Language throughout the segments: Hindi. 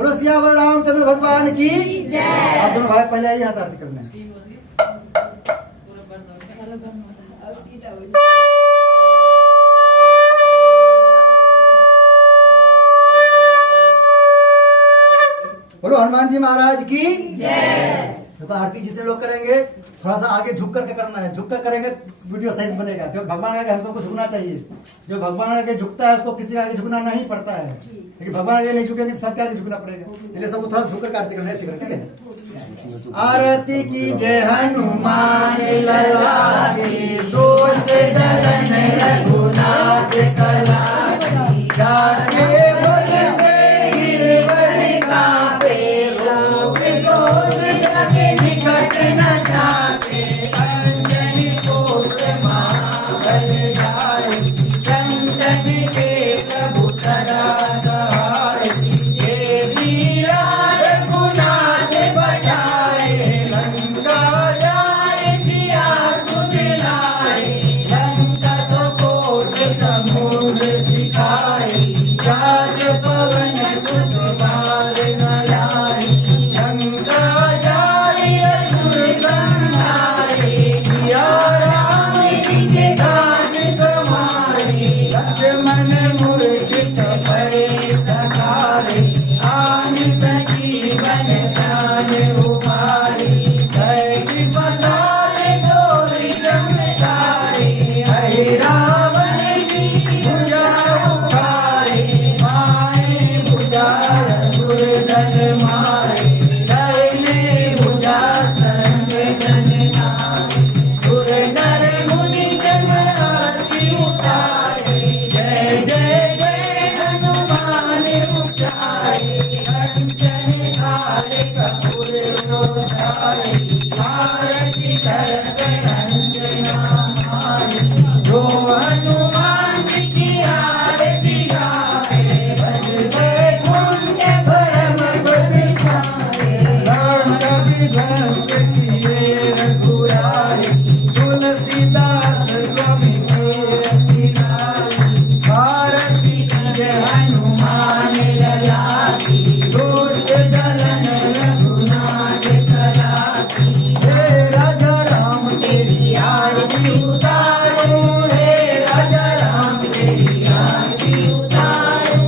बोलो सियावर रामचंद्र भगवान की जय। आप दोनों भाई पहले यहाँ से आरती करना है। बोलो हनुमान जी महाराज की जय। देखो आरती जितने लोग करेंगे थोड़ा सा आगे झुक करके करना है, झुक कर करेंगे वीडियो सही से बनेगा, क्योंकि भगवान आगे हम सबको झुकना चाहिए। जो भगवान आगे झुकता है उसको किसी आगे झुकना नहीं पड़ता है, लेकिन भगवान आगे नहीं झुकेंगे तो सबके आगे झुकना पड़ेगा, इसलिए सबको थोड़ा झुक कर आरती करना है। ठीक है। आरती की जय हनुमान लला की, दोष दलन रघुनाथ कला की, जाके बल से गिरवर कांपे, रोग दोष जग निकट न जाते, अंजनी पुत्र महाबल जाए, संतन के प्रभु सदा सहाय, हे वीरा रघुनाथ बटाए, लंका जाए सिया सुध लाए, लंका सकोट समुद्र सिखाए, राज पवन सुत बार न लाए, लंका जाए असुर संहारे, सिया राम जी के काज समारे, लक्ष्मण मूर्छित पड़े सखारे, आन संजीवन प्राण उबारे, कैफी पताल डोरी चमकारे, हरे रावण की भुजा उखारे, माए भुजा असुर दल मारे, दैने भुजा संग जन नारे, सुर नर मुनि जन आरती उतारे, जय जय जय हनुमान उचारे, कंचन काले कपूर उधारे, आरती करत अंजना मारे, जो हनुमान जी की आरती गाए, बस वैकुंठ भरम पद जाए, राम कवि ध्वंस किए रघुराई, तुलसीदास स्वामी के भारती जय हनुमान लला की, दोष दलन रघुनाथ कला की, हे राजा राम तेरी आरती उतारो, हे राजा राम तेरी आरती उतारो,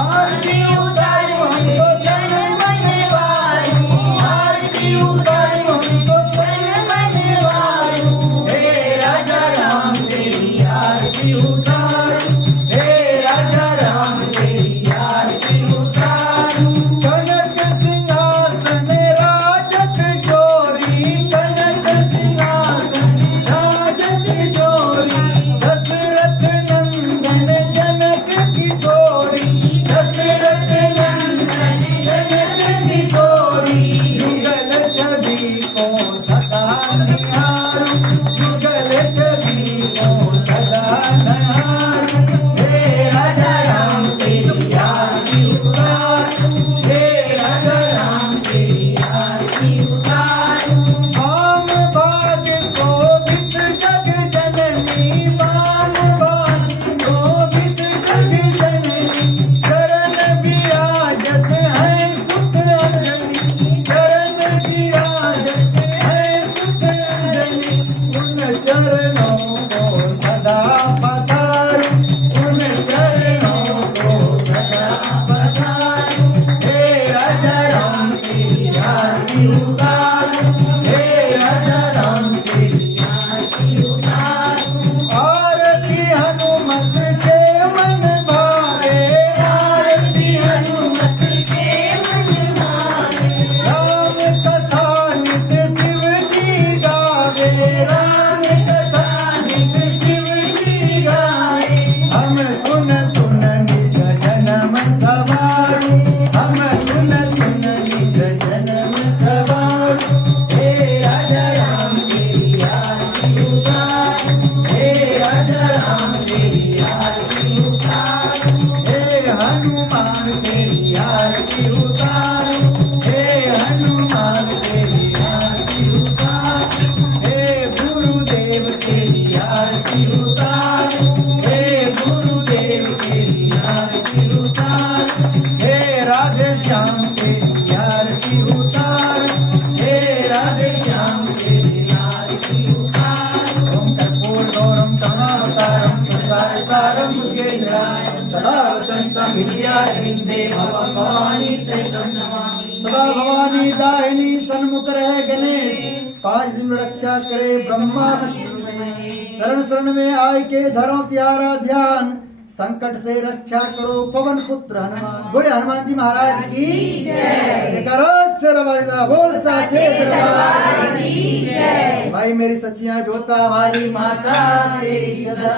आरती उतारो हमको जन मन वारू, आरती उतारो हमको जन मन वारू, हे राजा राम तेरी आरती उतारो, हे राजा राम तेरी आरती उतारो, कनक सिंहासन राजत जोरी, कनक सिंहासन राजत जोरी, दशरथ नंदन जनक किशोरी, दशरथ नंदन जनक किशोरी, युगल छवि को सदा निहारूं, युगल छवि को सदा निहारूं, हे राजा राम तेरी आरती उतारूं, हे राजा राम तेरी आरती उतारूं, वाम भाग शोभित जग जननी, वाम भाग शोभित जग जननी, चरण विराजत है सुख अंजनी, चरण विराजत है सुख अंजनी, उन चरणों को सदा पधारूं, उन चरणों को सदा पधारूं, हे राजा राम तेरी आरती उतारूं, हे राजा राम तेरी आरती उतारूं, आरती हनुमत के मन भाए, आरती हनुमत के मन भाए, राम कथा नित शिव जी गावे, राम कथा नित शिव जी गाए, हम सुन सुन निज जन्म सवारू, हम सुन सुन निज जन्म सवारू, हे राजा राम तेरी आरती उतारूं, हे राजा राम तेरी आरती उतारूं, हे हनुमान तेरी आरती उतारूं, हे हनुमान तेरी आरती उतारूं, हे गुरुदेव तेरी आरती उतारूं, हे गुरुदेव तेरी आरती उतारूं, हे राधे श्याम श्याम के लिए आरती उतार, हे राधे श्याम के लिए आरती उतार। ओम कर्पूर गौरम करुणावतारम संसार सारम भुजगेन्द्राय सदा वसंतं हृदयारविंदे भवं भवानी सहितं नमामि। सदा भवानी दाहिनी सन्मुख रहे गणेश, 5 दिन रक्षा करे ब्रह्मा विष्णु महेश। शरण शरण में आय के धरो त्यारा ध्यान, संकट से रक्षा करो पवन पुत्र हनुमान। बोले हनुमान जी महाराज की जय। करो सिरवालिदा बोल साचे दरबार की जय। भाई मेरी सच्चियां जोता वाली माता तेरी सदा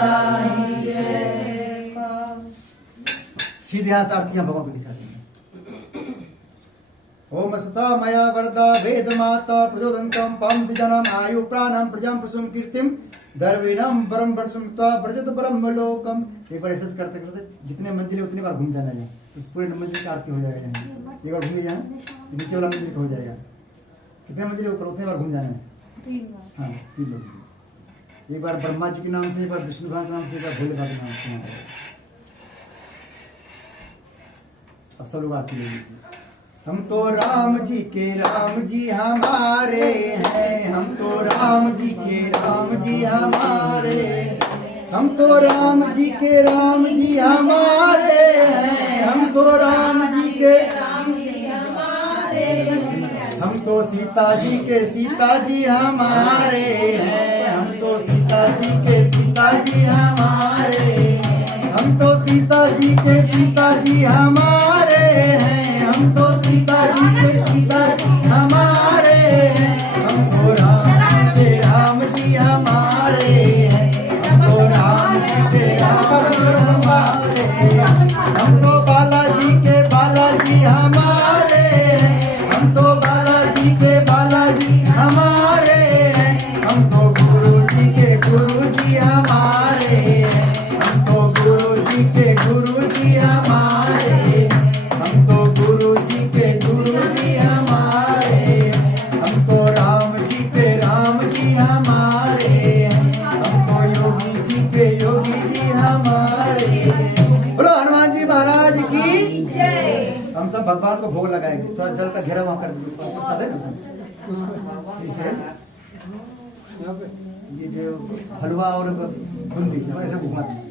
जय। सीधे यहाँ से आरतियां भगवान को दिखाते हैं। ओम सुता मया वरदा वेद माता प्रचोदनकम पम द्विजनम आयु प्राणम प्रजम प्रसुम कीर्तिम दर्विणम परम वर्षुमत्वा ब्रजत ब्रह्म लोकम। एक बार ऐसे करते करते जितने मंजिलें उतनी बार घूम जाना है, उस पूरे मंजिल का आरती हो जाएगा। यहाँ एक बार घूमिए, यहाँ नीचे वाला मंजिल हो जाएगा। कितने मंजिल ऊपर उतने बार घूम जाना है? 3 बार। हाँ 3 बार। एक बार ब्रह्मा जी के नाम से, एक बार विष्णु भगवान के नाम से, एक बार भोले बाबा के नाम से। अब सब लोग आरती लेंगे। हम तो राम जी के राम जी हमारे हैं, हम तो राम जी के राम जी हमारे, हम तो राम जी के राम जी हमारे हैं, हम तो राम जी के राम जी हमारे, हम तो सीता जी के सीता जी हमारे हैं, हम तो सीता जी के सीता जी हमारे, हम तो सीता जी के सीता जी हमारे हैं, हम तो सीता जी के सीता जी हमारे हैं, हम तो राम के राम जी हमारे हैं, हम तो राम जी के राम जी हमारे हैं, हम तो बालाजी के बालाजी हमारे हैं, हम तो बालाजी के बालाजी हमारे हैं, हम तो गुरु जी के गुरु जी हमारे हैं, हम तो गुरु जी के गुरु जी हमारे, हम तो गुरु जी के गुरु जी हमारे, हम तो राम जी के राम जी हमारे, हम तो योगी जी के योगी जी हमारे। बोलो हनुमान जी महाराज की जय। हम सब भगवान को भोग लगाएंगे। थोड़ा जल का घेरा वहां कर दीजिए। ये जो हलवा और बूंदी ऐसे घुमा दीजिए।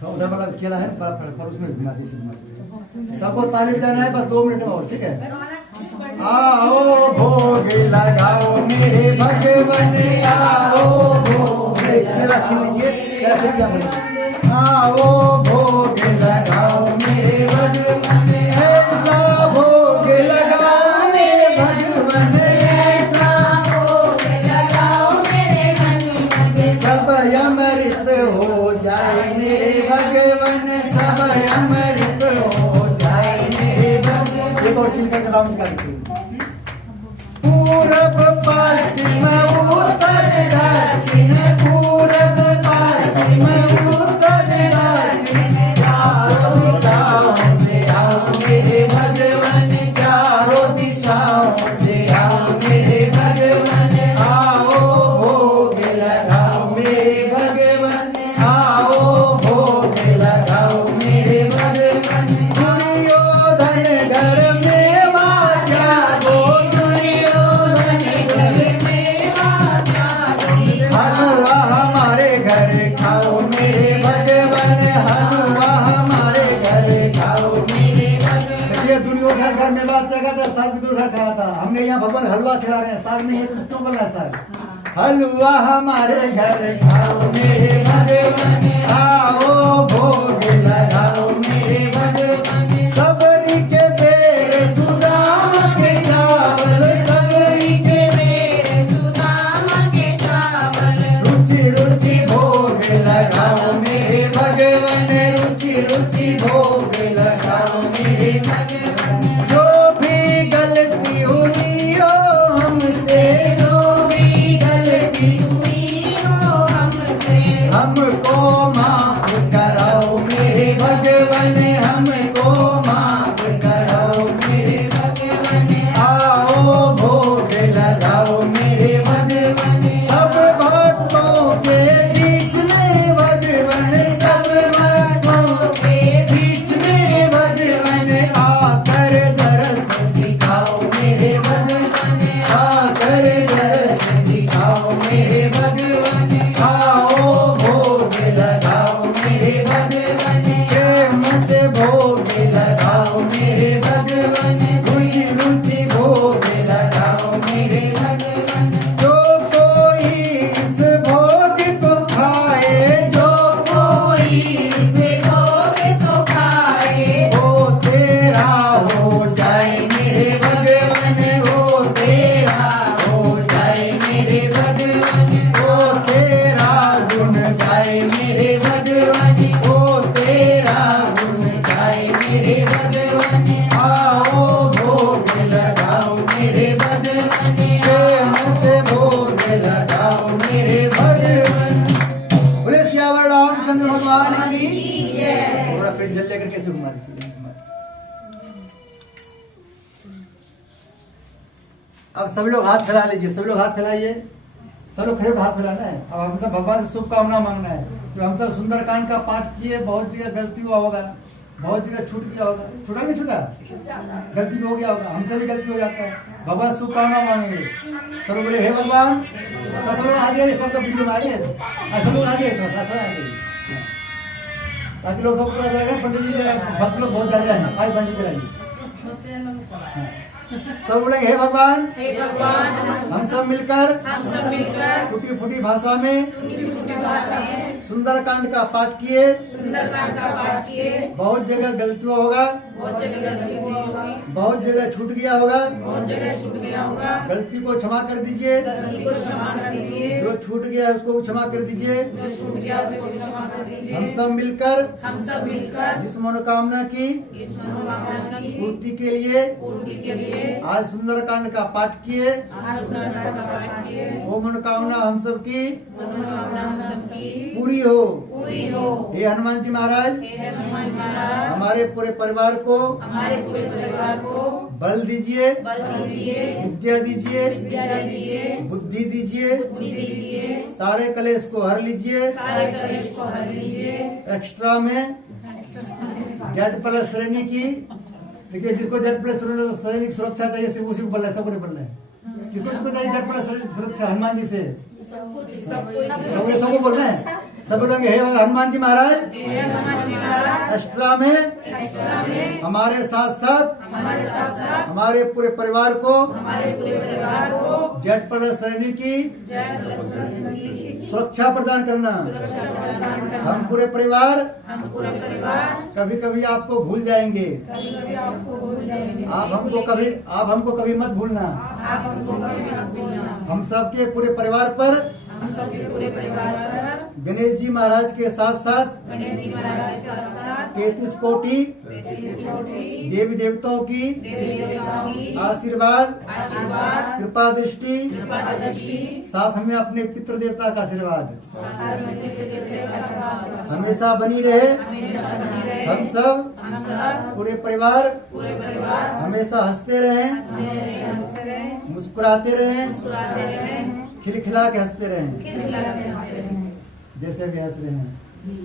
तो उधर वाला केला है पर उसमें घुमा दीजिए। सबको ताली बजाना है, बस 2 मिनट में और, ठीक है। आओ भोग लगाओ मेरे भगवन, आओ भोग छीन लीजिए। आओ भोग लगाओ मेरे भगवन, ऐसा भोग लगाओ मेरे भगवन, ऐसा भोग लगाओ मेरे भगवन, सब अमृत हो जाए मेरे भगवन, सब अमृत हो जाए मेरे भगवन। एक और चिल करके राम निकाल। पूरब पश्चिम उत्तर दक्षिण, पूरब पश्चिम उत्तर दक्षिण, चारों दिशाओं से आओ मेरे भगवन, चारों दिशाओं से आओ मेरे भगवन, आओ भोग लगाओ मेरे भगवन, आओ भोग लगाओ मेरे भगवन। दुर्योधन घर में बाजा गो, दुर्योधन घर में बाजा गो, हलवा हमारे घर खाओ मेरे भगवन, हलवा हमारे घर खाओ मेरे भगवन। देखिए दुर्योधन घर में बात क्या था, साग भी दूर खाया था। हमने यहाँ भगवान हलवा खिला रहे हैं, साग नहीं है तो क्यों बना साग? हलवा हमारे घर खाओ मेरे भगवन, आओ भोग लगाओ मेरे भगवन। सबरी के बेर सुदाम के चावल, सबरी के बेर सुदाम के चावल, रुचि रुचि भोग लगाओ मेरे भगवन, रुचि रुचि भोग लगाओ मेरे भगवन। जो भी गलती हुई हो हमसे, जो भी गलती हुई हो हमसे, हमको माफ कराओ मेरे भगवन, हमको माफ कराओ मेरे भगवन। आओ भोग लगाओ मेरे भगवन, सब भक्तों के बीच मेरे भगवन, सब भक्तों के बीच मेरे भगवन, आकर मेरे भगवान, रुचि रुचि भोग लगाओ मेरे भगवान। जो कोई इस भोग को खाए, जो कोई इस भोग को खाए, वो तेरा हो जाए मेरे भगवान, वो तेरा हो जाए मेरे भगवान, वो तेरा गुण गाए मेरे भगवान, वो तेरा गुण गाए मेरे भगवान। आओ भोग लगाओ मेरे भगवान, प्रेम से भोग लगाओ मेरे भगवान। बोले सियावर रामचंद्र भगवान की जय। थोड़ा फिर जल लेकर कैसे घुमा दीजिए। अब सब लोग हाथ फैला लीजिए, सब लोग हाथ फैलाइए, सब लोग खड़े होकर हाथ फैलाना है। अब हम सब भगवान से शुभकामना मांगना है। तो हम सब सुंदरकांड का पाठ किए, बहुत जगह गलती हुआ होगा, बहुत जगह छूट गया होगा, छूटा नहीं छूटा, गलती भी हो गया होगा, हमसे भी गलती हो जाता है। भगवान शुभकामना मांगेंगे। सब लोग बोले हे भगवान, तो सब लोग आगे सबका वीडियो में आइए, सब लोग आगे थोड़ा आगे, ताकि लोग सब पता चलेगा पंडित जी भक्त लोग बहुत ज्यादा है। आज पंडित जी आइए, सब बोलेंगे हे भगवान, हे भगवान, हम सब मिलकर टूटी फूटी भाषा में सुंदरकांड का पाठ किए, सुंदरकांड का पाठ किए, बहुत जगह गलती होगा, बहुत जगह गलती हुई होगी, बहुत जगह छूट गया होगा, बहुत जगह छूट गया होगा, गलती को क्षमा कर दीजिए, गलती को क्षमा कर दीजिए, जो छूट गया है उसको भी क्षमा कर दीजिए। जो छूट गया उसे क्षमा कर दीजिए। हम सब मिलकर हम सब मिलकर जिस मनोकामना की इस मनोकामना की पूर्ति के लिए पूर्ति के लिए आज सुंदरकांड का पाठ किए, आज सुंदरकांड का पाठ किए, वो मनोकामना हम सब की मनोकामना हम सबकी पूरी हो। पूरी हो। हे हनुमान जी महाराज, हे हनुमान महाराज, हमारे पूरे परिवार को हमारे पूरे परिवार को बल दीजिए, बल दीजिए, विद्या दीजिए, विद्या दीजिए, बुद्धि दीजिए, बुद्धि दीजिए, सारे कलेश को हर लीजिए। सारे कलेश को हर लीजिए। एक्स्ट्रा में जेड प्लस श्रेणी की, देखिए जिसको जेड प्लस श्रेणी की सुरक्षा चाहिए सिर्फ उसी को बोलना है, सबको नहीं बोलना है। किसको चाहिए जेड प्लस सुरक्षा? हनुमान जी से सबको बोलना है। सब बोलेंगे हे हनुमान जी महाराज, हे हनुमान जी महाराज, एक्स्ट्रा में एक्स्ट्रा में हमारे साथ साथ हमारे पूरे परिवार को हमारे पूरे परिवार को जेड प्लस श्रेणी की सुरक्षा प्रदान करना। हम पूरे परिवार हम पूरे परिवार कभी कभी आपको भूल जाएंगे, कभी कभी आपको भूल जाएंगे। आप हमको कभी मत भूलना। आप हमको कभी मत भूलना। हम सबके पूरे परिवार पर हम सबके पूरे परिवार पर गणेश जी महाराज के साथ साथ गणेश जी महाराज के साथ साथ 33 कोटि 33 कोटि देवी देवताओं की देवी देवताओं की आशीर्वाद आशीर्वाद, कृपा दृष्टि, कृपा दृष्टि, साथ में अपने पितृ देवता का आशीर्वाद साथ में देवी देवताओं का आशीर्वाद हमेशा बनी रहे। हमेशा बनी रहे। हम सब हम सब पूरे परिवार पूरे परिवार हमेशा हंसते रहें, हंसते रहें, मुस्कुराते रहें, मुस्कुराते रहें, खिलखिला के हंसते रहें, खिलखिला के हंसते रहें। जैसे भी हंस रहे हैं।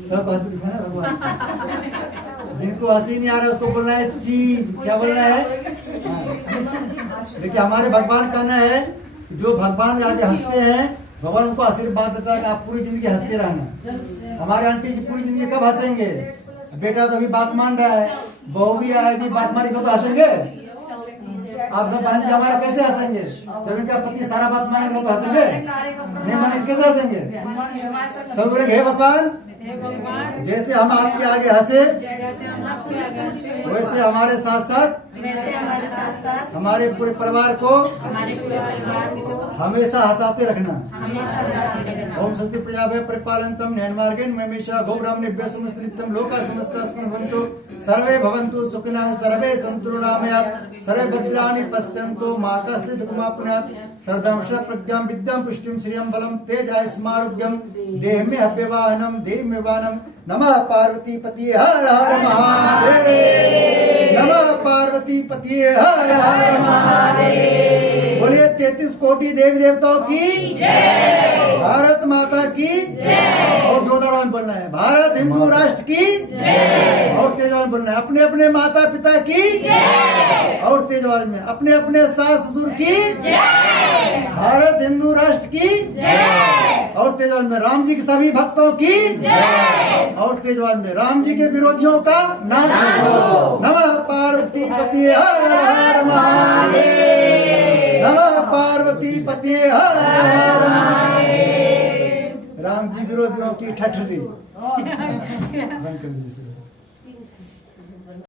सब हंस दिखा ना भगवान। जिनको हंसी नहीं आ रहा है उसको बोलना है चीज, क्या बोलना है? देखिए हमारे भगवान कहना है, जो भगवान आगे हंसते हैं भगवान उनको आशीर्वाद देता है कि आप पूरी जिंदगी हंसते रहना। हमारे आंटी जी पूरी जिंदगी कब हंसेंगे? बेटा तो अभी बात मान रहा है, बहू भी आएगी बात मानी तो हंसेंगे। आप सब बहन जी हमारा कैसे हंसेंगे? जब इनका पति सारा बात मानेंगे तो हंसेंगे, नहीं माने कैसे हंसेंगे? सब बोलेंगे हे भगवान, हे भगवान, जैसे हम आपके आगे हंसे जैसे हम आपके आगे हंसे, वैसे हमारे साथ साथ वैसे हमारे साथ साथ हमारे पूरे परिवार को हमारे पूरे परिवार को हमेशा हंसाते रखना। हमेशा साथ रहना। ओम सत्य प्रजाभ्य परिपालनतम न्यायमार्गेण महेशा गोब्राह्मणेभ्यः समस्तनित्यं लोकाः समस्ताः भवन्तु सर्वे भवन्तु सुखिनः सर्वे सन्तु निरामयाः सर्वे भद्राणि पश्यन्तु मा कश्चित् दुःखमाप्नुयात् सर्वदांश प्रज्ञां विद्यां पुष्टिं श्रियं बलं तेज आयुष्मारोग्यं देह में अव्यवाहनम देह में वाहनम। नमः पार्वती पतिये हर हर महादेव, नमः पार्वती पतिये हर हर महादेव। बोलिए 33 कोटि देवी देवताओं की जय, भारत माता की जय। और जोरदार में बोलना है, भारत हिंदू राष्ट्र की जय। और तेजवान बोलना है, अपने अपने माता पिता की जय। और तेजवान में अपने अपने सास ससुर की जय। भारत हिंदू राष्ट्र की जय। और तेजवान में राम जी के सभी भक्तों की जय। और तेजवान में राम जी के विरोधियों का नाश हो। नमः पार्वती पति हर हर महादेव। नमः पार्वती पति हर हर महादेव। राम जी विरोधियों की ठठरी।